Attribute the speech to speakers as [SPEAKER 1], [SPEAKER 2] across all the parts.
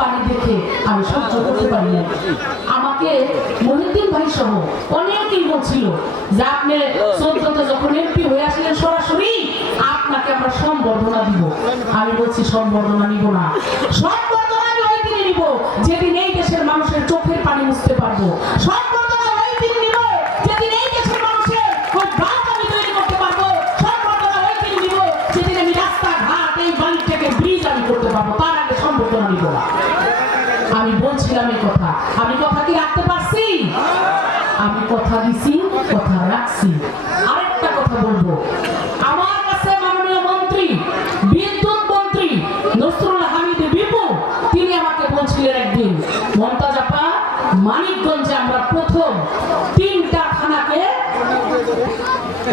[SPEAKER 1] পানি দেখে আমি সহ্য করতে পারি না আমাকে মহিউদ্দিন ভাই সহ অনেকেই বলছিল যে আপনি চোদ্দতে যখন এমপি হয়ে আসলেন সরাসরি, আপনাকে আমরা সম্বর্ধনা দিব। আমি বলছি সম্বর্ধনা নিব না। সম্বর্ধনা আমি ওই দিনে নিব যেদিন এই দেশের মানুষের চোখের পানি মুছতে পারব। সম্বর্ধনা ওই দিন নিব যেদিন এই দেশের মানুষের ওই বাঁধ আমি তৈরি করতে পারব। সম্বর্ধনা ওই দিন নিব যেদিন আমি রাস্তাঘাট, এই বাড়ি থেকে ব্রিজ আমি করতে পারব। তার আগে সম্বর্ধনা নিব আমি বলছিলাম এই কথা। আমি কথা কি রাখতে পারছি? আমি কথা দিছি, কথা রাখছি। আরেকটা কথা বলব। আমার কাছে মাননীয় মন্ত্রী, বিদ্যুৎ মন্ত্রী নসরুল হামিদ বিপু, তিনি আমাকে বলছিলেন একদিন, মমতাজ আপা, মানিকগঞ্জে আমরা প্রথম তিনটা থানাকে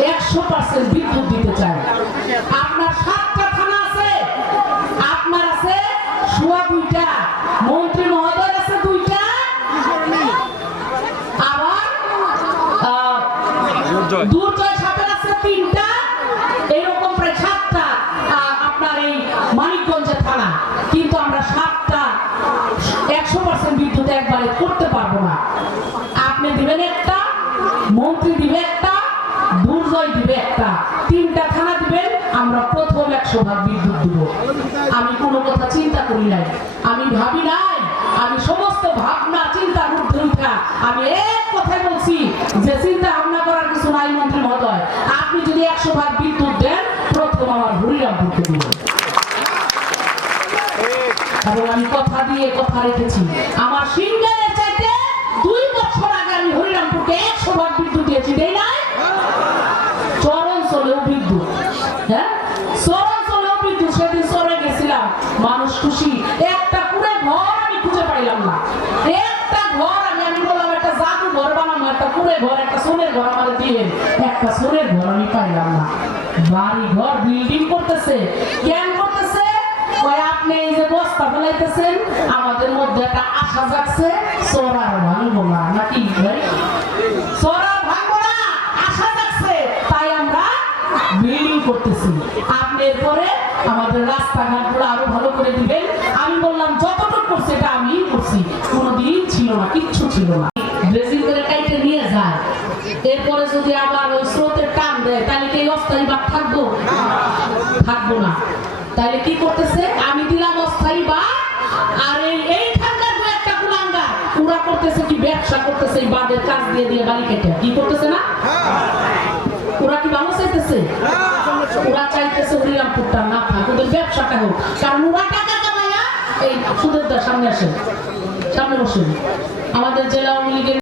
[SPEAKER 1] একশো পার্সেন্ট বিদ্যুৎ দিতে চাই আপনার সাতটা থানা আছে আপনার আছে সোয়া দুইটা মন্ত্রী মহোদয় আছে দুইটা আবার আহ, তিনটা। থানা। দিবেন আমরা প্রথম একশো বিদ্যুৎ দিব। আমি কোনো কথা চিন্তা করি নাই। আমি ভাবি নাই, আমি সমস্ত ভাবনা, চিন্তার ঊর্ধ্বে আমি এক কথাই বলছি, যে চিন্তা ভাবনা করার কিছু নাই মন্ত্রী মহোদয় আপনি যদি একশো ভাগ বিদ্যুৎ দেন, প্রথম আমার হরিরামপুরকে দিবেন এবং আমি কথা দিয়ে কথা রেখেছি। আমার সিঙ্গারের চাইতে দুই বছর আগে আমি হরিরামপুরকে একশো ভাগ বিদ্যুৎ দিয়েছি, দেই নাই? চরণ চলেও বিদ্যুৎ হ্যাঁ? চরণ চলেও বিদ্যুৎ, সেদিন চলে গেছিলাম। মানুষ খুশি। একটা পুরো ঘর আমি খুঁজে পাইলাম না একটা ঘর আমি আমি বললাম একটা জাদু ঘর বানাবো একটা পুরো সোনের ঘর আমাদের দিয়ে একটা সোনের ঘর আমি পাইলাম না। বাড়ি ঘর বিল্ডিং করতেছে। কেন করতেছে? কয়, আপনি এই যে বস্তা ফেলাইতেছেন আমাদের মধ্যে একটা আশা জাগছে চোরার ভাঙবো না, নাকি চোরার ভাঙবো না, আশা জাগছে। তাই আমরা বিল্ডিং করতেছি। আপনি এরপরে আমাদের রাস্তাঘাটগুলো আরও ভালো করে দিবেন। আমি বললাম, যতটুকু করছে এটা আমি করছি। কোনোদিন ছিল না, কিচ্ছু ছিল না। এরপরে যদি আবার ওই স্রোতের টান দেয় তাহলে কি অস্থায়ী বাদ থাকব? থাকব না। তাহলে কি করতেছে? আমি দিলাম অস্থায়ী বা আর এই এইখানকার দু একটা কুলাঙ্গা পুরা করতেছে কি ব্যবসা করতেছে এই বাঁধের কাজ দিয়ে দিয়ে বাড়ি কেটে। কি করতেছে না? ওরা কি ভালো চাইতেছে? ওরা চাইতেছে হরিরামপুরটা না থাক ওদের ব্যবসাটা হোক। কারণ ওরা টাকা কামাইয়া এই সুদের সামনে আসে সামনে বসে। আমাদের জেলা আওয়ামী লীগের